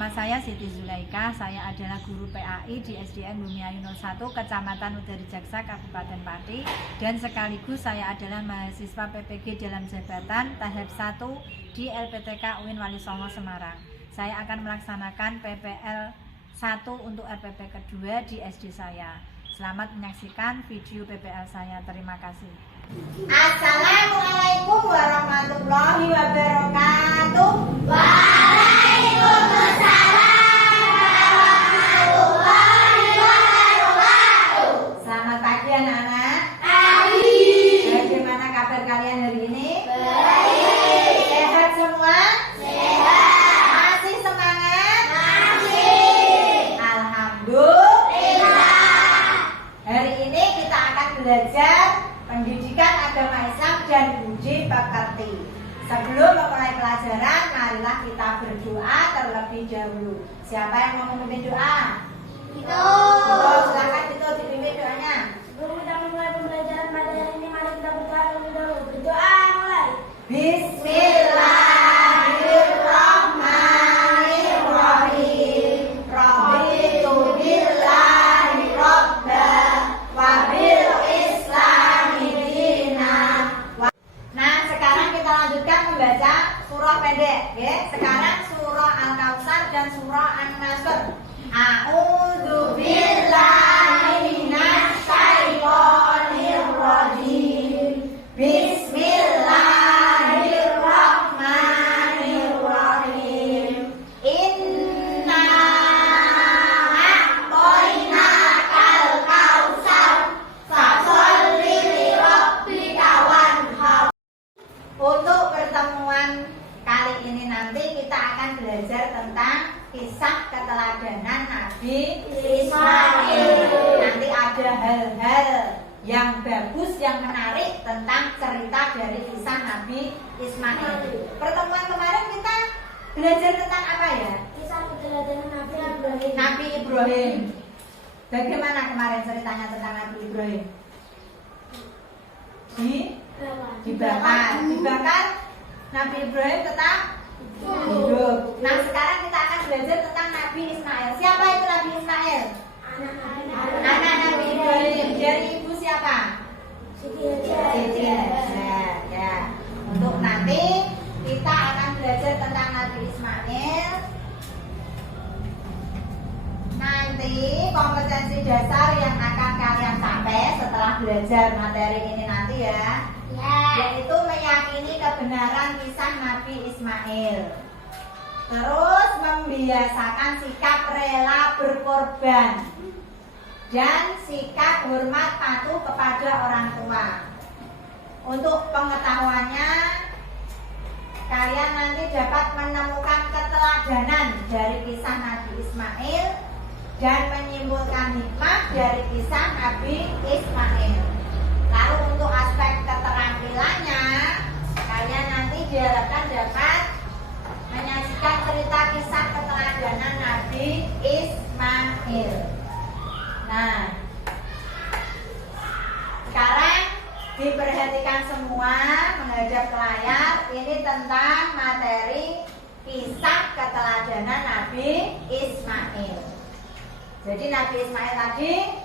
Nama saya Siti Zulaika, saya adalah guru PAI di SDN Bumiayu 01, Kecamatan Udari Jaksa, Kabupaten Pati, dan sekaligus saya adalah mahasiswa PPG dalam jabatan tahap 1 di LPTK UIN Wali Songo Semarang. Saya akan melaksanakan PPL 1 untuk RPP kedua di SD saya. Selamat menyaksikan video PPL saya. Terima kasih. Assalamualaikum warahmatullahi wabarakatuh. Selamat pagi anak-anak. Pagi. Bagaimana kabar kalian hari ini? Baik. Sehat semua? Sehat. Masih semangat? Masih. Alhamdulillah. Hari ini kita akan belajar pendidikan agama Islam dan budi pekerti. Sebelum memulai pelajaran, marilah kita berdoa terlebih dahulu. Siapa yang mau memimpin doa? Itu. Silakan itu dipimpin doanya. Sebelum kita memulai pembelajaran pada hari ini, mari kita berdoa terlebih dahulu. Berdoa mulai. Bismillahirrahmanirrahim. Raditu billahi robba wa bil islami dina. Nah, sekarang kita lanjutkan membaca surah pendek, ya. Sekarang surah Al-Kautsar dan surah An-Nasr. A'udzu billahi minasy syaithanir rajim. Bismillahirrahmanirrahim. Inna a'tainakal kautsar fasholli li rabbika wanhar. Untuk pertemuan kali ini nanti kita akan belajar tentang kisah keteladanan Nabi Ismail. Nanti ada hal-hal yang bagus, yang menarik tentang cerita dari kisah Nabi Ismail. Pertemuan kemarin kita belajar tentang apa ya? Kisah keteladanan Nabi Ibrahim. Nabi Ibrahim. Bagaimana kemarin ceritanya tentang Nabi Ibrahim? Dibakar. Nabi Ibrahim tetap hidup. Nah, sekarang kita akan belajar tentang Nabi Ismail. Siapa itu Nabi Ismail? Anak Nabi Ibrahim. Dari ibu siapa? Siti Hajar. Siti Hajar. Ya. Untuk nanti kita akan belajar tentang Nabi Ismail. Nanti kompetensi dasar yang akan kalian capai setelah belajar materi ini nanti ya. Yaitu meyakini kebenaran kisah Nabi Ismail. Terus membiasakan sikap rela berkorban dan sikap hormat patuh kepada orang tua. Untuk pengetahuannya, kalian nanti dapat menemukan keteladanan dari kisah Nabi Ismail dan menyimpulkan hikmah dari kisah Nabi Ismail. Lalu untuk aspek keterampilannya, kalian nanti diharapkan dapat menyajikan cerita kisah keteladanan Nabi Ismail. Nah, sekarang diperhatikan semua menghadap ke layar. Ini tentang materi kisah keteladanan Nabi Ismail. Jadi Nabi Ismail tadi,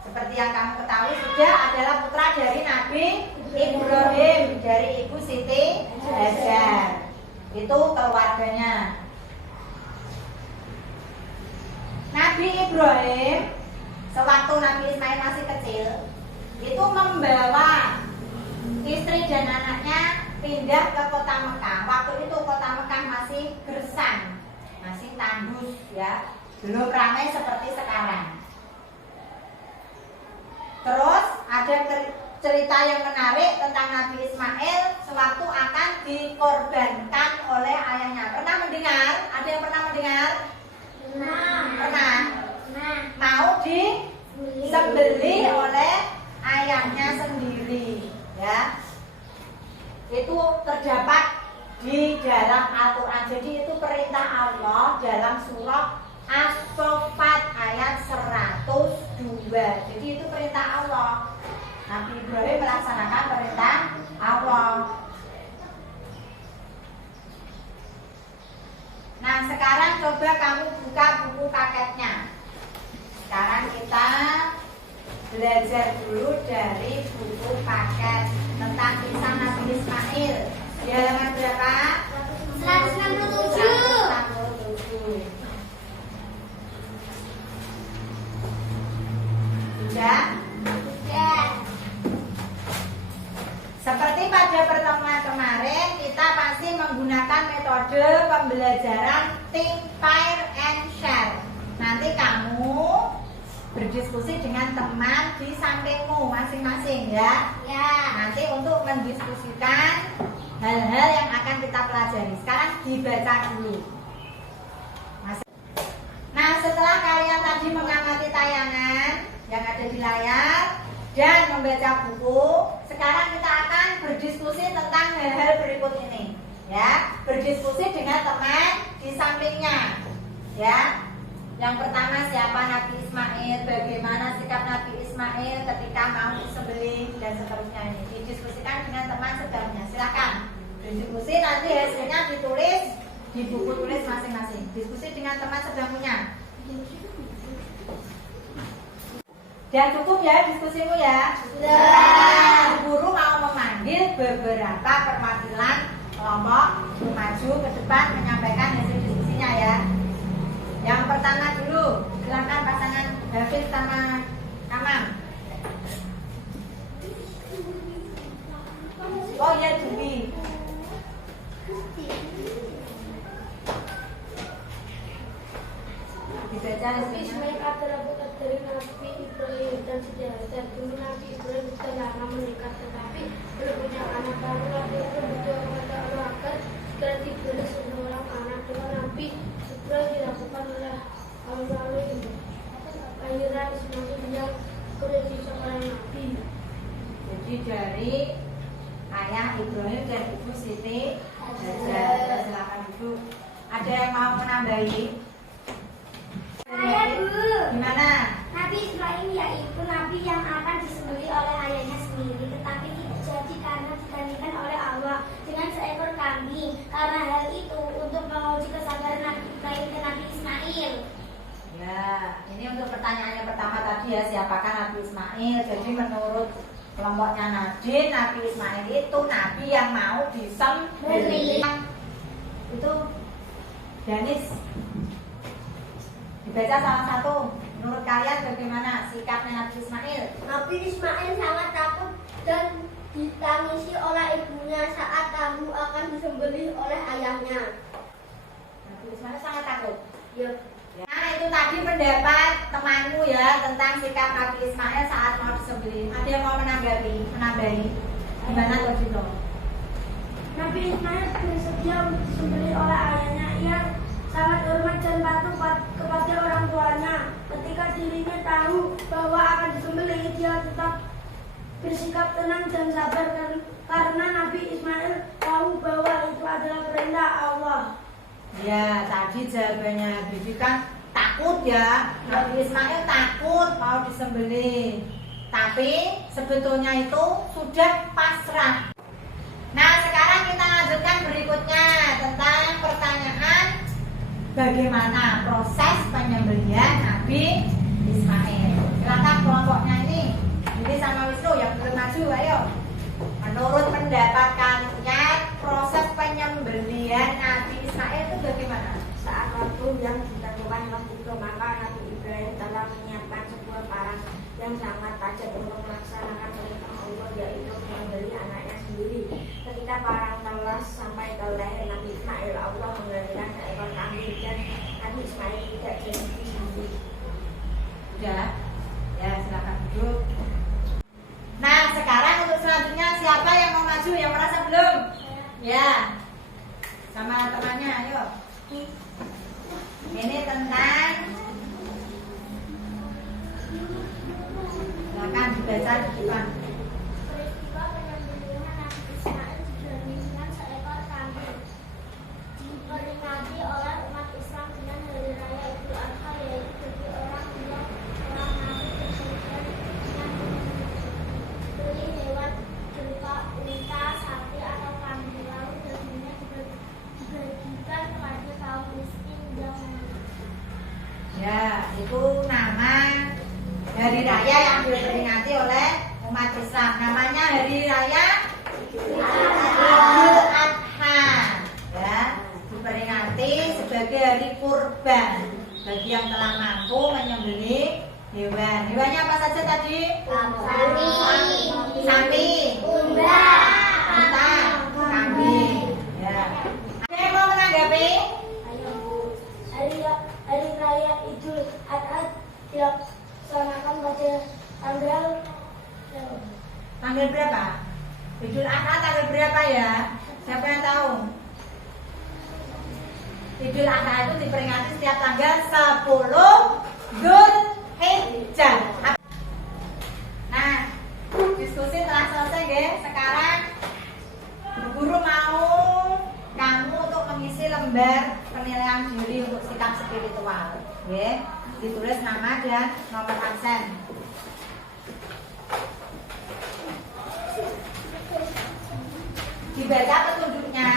seperti yang kamu ketahui sudah, adalah putra dari Nabi Ibrahim, dari ibu Siti Hajar. Itu keluarganya. Nabi Ibrahim sewaktu Nabi Ismail masih kecil itu membawa istri dan anaknya pindah ke kota Mekah. Waktu itu kota Mekah masih gersang, masih tandus ya, belum ramai seperti sekarang. Terus ada cerita yang menarik tentang Nabi Ismail sewaktu akan dikorbankan oleh ayahnya. Pernah mendengar? Ada yang pernah mendengar? Pernah. Mau disembelih oleh ayahnya sendiri, ya. Itu terdapat di dalam Al-Quran. Jadi itu perintah Allah dalam surah As-Saffat ayat 102. Jadi itu perintah Allah. Nabi Ibrahim melaksanakan perintah Allah. Nah, sekarang sekarang coba kamu buka buku paketnya. Sekarang kita belajar dulu dari buku paket tentang kisah Nabi Ismail. Di halaman berapa? 167. Sudah? Seperti pada pertemuan kemarin, kita pasti menggunakan metode pembelajaran think, pair, and share. Nanti kamu berdiskusi dengan teman di sampingmu masing-masing ya. Nanti untuk mendiskusikan hal-hal yang akan kita pelajari. Sekarang dibaca dulu. Nah, setelah kalian tadi mengamati tayangan yang ada di layar dan membaca buku, sekarang kita akan berdiskusi tentang hal-hal berikut ini ya. Berdiskusi dengan teman di sampingnya ya. Yang pertama, siapa Nabi Ismail, bagaimana sikap Nabi Ismail ketika mau disembelih dan seterusnya. Ini didiskusikan dengan teman sebelumnya. Silakan berdiskusi, nanti hasilnya ditulis di buku tulis masing-masing. Diskusi dengan teman sebelumnya. Dan cukup ya diskusimu ya. Sudah. Guru mau memanggil beberapa perwakilan kelompok untuk maju ke depan menyampaikan hasil diskusinya ya. Yang pertama dulu, silakan pasangan David sama Kamam. Oh iya, Jubi. Dibaca Ismail adalah bukan dari Nabi Ibrahim dan sejarah. Dan dulu Nabi Ibrahim sudah lama menikah tetapi belum punya anak. Lalu Nabi itu berdoa kepada Allah agar segera diberi seorang anak. Dengan Nabi Ibrahim dilakukan oleh Allah kelahiran Ismail yang berisi seorang Nabi. Jadi dari ayah Ibrahim dan ibu Siti Hajar. Silakan ibu. Ada yang mau menambahi? Saya dulu. Gimana? Nabi Ismail yaitu nabi yang akan disembelih oleh ayahnya sendiri, tetapi tidak jadi karena digantikan oleh Allah dengan seekor kambing. Karena hal itu untuk menguji kesabaran Nabi Ibrahim dan Nabi Ismail. Ya, ini untuk pertanyaan yang pertama tadi ya, siapakah Nabi Ismail? Jadi menurut kelompoknya Nadine, Nabi Ismail itu nabi yang mau disembelih. Itu Danis. Dibaca salah satu. Menurut kalian bagaimana sikapnya Nabi Ismail? Nabi Ismail sangat takut dan ditangisi oleh ibunya saat tahu akan disembelih oleh ayahnya. Nabi Ismail sangat takut. Ya. Nah, itu tadi pendapat temanmu ya tentang sikap Nabi Ismail saat mau disembelih. Ada yang mau menambahi? Gimana tuh Dino? Nabi Ismail bersedia untuk disembelih oleh ayahnya. Ia sangat hormat dan patuh kepada orang tuanya. Ketika dirinya tahu bahwa akan disembelih, dia tetap bersikap tenang dan sabar karena Nabi Ismail tahu bahwa itu adalah perintah Allah. Ya, tadi jawabannya Bibi kan takut ya. Nabi Ismail takut mau disembelih. Tapi sebetulnya itu sudah pasrah. Nah, sekarang kita lanjutkan berikutnya tentang pertanyaan bagaimana proses penyembelihan Nabi Ismail. Silakan kelompoknya ini, Bibi sama Wisnu yang belum maju, ayo. Menurut pendapat kalian, proses penyembelihan Nabi Ismail itu bagaimana? Saat waktu yang ditentukan waktu itu, maka Nabi Ibrahim telah menyiapkan sebuah parang yang sangat tajam untuk melaksanakan perintah Allah, yaitu membeli anaknya sendiri. Ketika parang telah sampai ke leher Nabi Ismail, Allah menggantikan seekor kambing dan Nabi Ismail tidak jadi disembelih. Sudah? Ya, silakan duduk. Nah, sekarang untuk selanjutnya siapa yang mau maju, yang merasa belum? Ya, sama temannya, ayo. Ini tentang, silakan dibaca di depan. Peristiwa penyembelihan Nabi Ismail dibandingkan seekor kambing diperingati oleh umat Islam dengan hari raya Idul Adha, yaitu bagi orang tua orang Nabi bersembelih dengan beli hewan berupa unta, sapi atau kambing, lalu dagingnya dibagikan kepada kaum miskin dan raya yang diperingati oleh umat Islam. Namanya hari raya Idul Adha. Ya, diperingati sebagai hari kurban bagi yang telah mampu menyembelih hewan. Hewannya apa saja tadi? Sapi, unta, kambing. Ya. Ada yang mau menanggapi? Hari raya Idul Adha dilaksanakan pada tanggal berapa? Idul Adha tanggal berapa ya? Siapa yang tahu? Idul Adha itu diperingati setiap tanggal 10 Dzulhijjah. Nah, diskusi telah selesai guys. Sekarang guru mau kamu untuk mengisi lembar penilaian diri untuk sikap spiritual. Ya, ditulis nama dan nomor absen. Dibaca petunjuknya.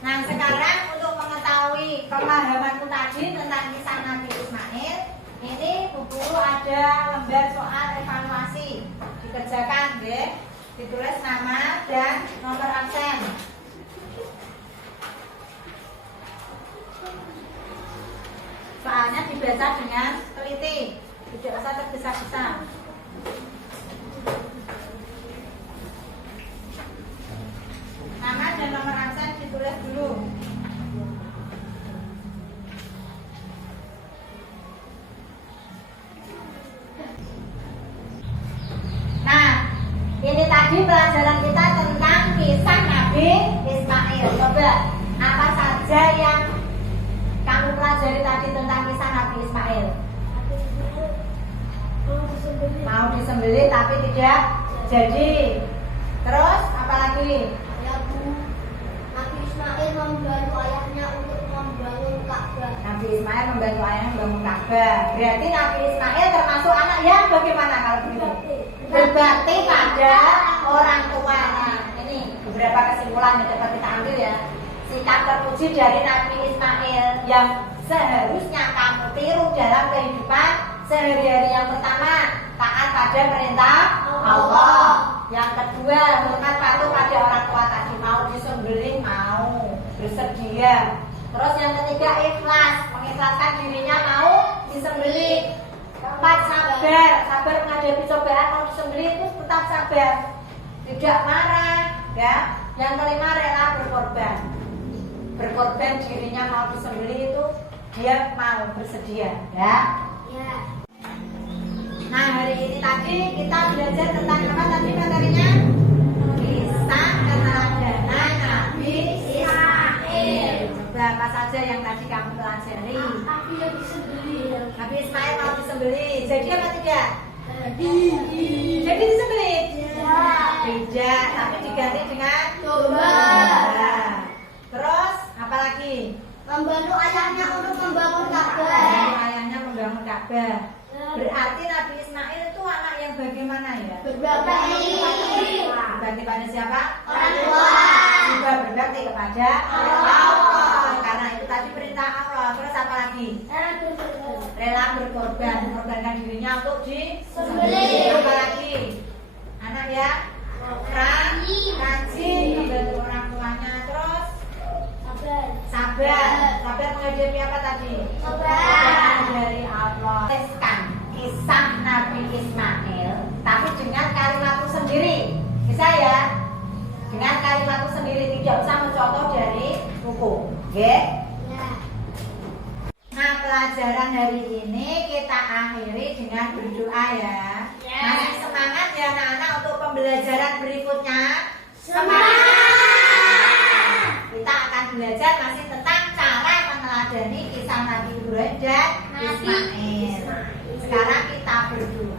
Nah, sekarang untuk mengetahui pemahamanku tadi tentang kisah Nabi Ismail, ini Bu Guru ada lembar soal evaluasi. Dikerjakan, deh. Ditulis nama dan nomor absen. Soalnya dibaca dengan teliti, tidak usah tergesa-gesa. Nama dan nomor absen ditulis dulu. Nah, ini tadi pelajaran kita tentang kisah Nabi Ismail. Coba, apa saja yang kamu pelajari tadi tentang kisah Nabi Ismail? Mau disembelih tapi tidak jadi. Terus apa lagi? Nabi Ismail membantu ayahnya untuk membangun Ka'bah. Nabi Ismail membantu ayahnya membangun Ka'bah. Berarti Nabi Ismail termasuk anak yang bagaimana kalau begitu? Berbakti pada orang tua. Nah, ini beberapa kesimpulan yang dapat kita ambil ya. Sikap terpuji dari Nabi Ismail yang seharusnya kamu tiru dalam kehidupan sehari-hari. Yang pertama, taat pada perintah Allah. Yang kedua, hormat patuh pada orang tua tadi. Mau disembelih, mau bersedia. Terus yang ketiga, ikhlas, mengikhlaskan dirinya mau disembelih. Keempat, sabar menghadapi cobaan. Mau disembelih itu tetap sabar, tidak marah, ya. Yang kelima, rela berkorban dirinya mau disembelih itu dia mau bersedia, ya. Nah, hari ini tadi kita belajar tentang apa tadi materinya? Kisah keteladanan Nabi Ismail. Coba apa saja yang tadi kamu pelajari? Nabi yang disembelih. Nabi Ismail mau disembelih. Jadi apa tidak? Jadi disembelih? Tidak, tapi diganti dengan Domba. Terus apa lagi? Membantu ayahnya untuk membangun Ka'bah. Membantu ayahnya membangun Ka'bah. Berarti Nabi Ismail itu anak yang bagaimana ya? Berbakti. Berbakti pada siapa? Orang tua. Juga berbakti kepada Allah. Karena itu tadi perintah Allah. Terus apa lagi? Rela berkorban, mengorbankan dirinya untuk disembelih. Apa lagi? Anak ya? Rajin, membantu orang tuanya. Terus sabar menghadapi apa tadi? Sabar dari Allah. Kisah Nabi Ismail, tapi dengan kalimatku sendiri. Bisa ya? Dengan kalimatku sendiri, tidak usah mencontoh dari buku. Oke? Nah, pelajaran hari ini kita akhiri dengan berdoa ya. Masih semangat ya anak-anak untuk pembelajaran berikutnya? Semangat! Kita akan belajar masih tentang cara meneladani kisah Nabi Ibrahim dan Ismail. Sekarang kita berdoa.